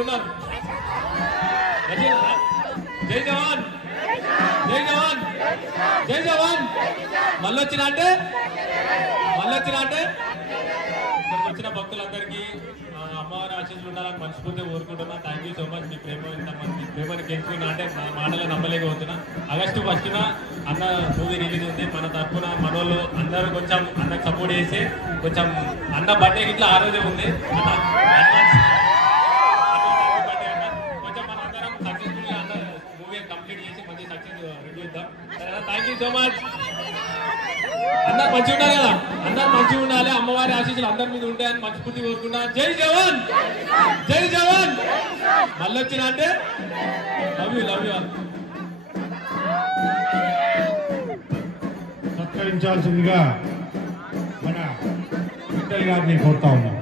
ఎట్లున్నారు? జై జవాన్ జై జవాన్ జై జవాన్. మళ్ళొచ్చినా అంటే ఇక్కడికి వచ్చిన భక్తులందరికీ అమ్మవారి ఆశీస్సులు ఉండాలని మనస్ఫూర్తిగా కోరుకుంటున్నా. Thank you so much. మీ ప్రేమని గెలుచుకున్నా అంటే మాటలు నమ్మలేకపోతున్నా. ఆగస్టు 1న అన్న మూవీ రిలీజ్ ఉంది. మన తరఫున మనోళ్ళు అందరూ కొంచెం అన్నకు సపోర్ట్ చేసి కొంచెం అన్న బర్త్డే ఇట్లా ఆ రోజే ఉంది అన్న అడ్వాన్స్ బర్త్డే అన్న కొంచెం మన అందరం సక్సెస్ఫుల్గా అన్న మూవీ కంప్లీట్ చేసి మంచి సక్సెస్ రివ్యూ ఇద్దాం. Thank you so much. అందరు మంచిగా ఉండాలి కదా, అందరు మంచిగా ఉండాలి. అమ్మవారి ఆశీస్సులు అందరి మీద ఉంటాయని మనస్ఫూర్తి కోరుకున్నా. జై జవాన్ జై జవాన్. మళ్ళొచ్చినా అంటే లవ్ యూ. సత్కరించాల్సిందిగా మన విఠల్ గారిని కోరుతా ఉన్నాం.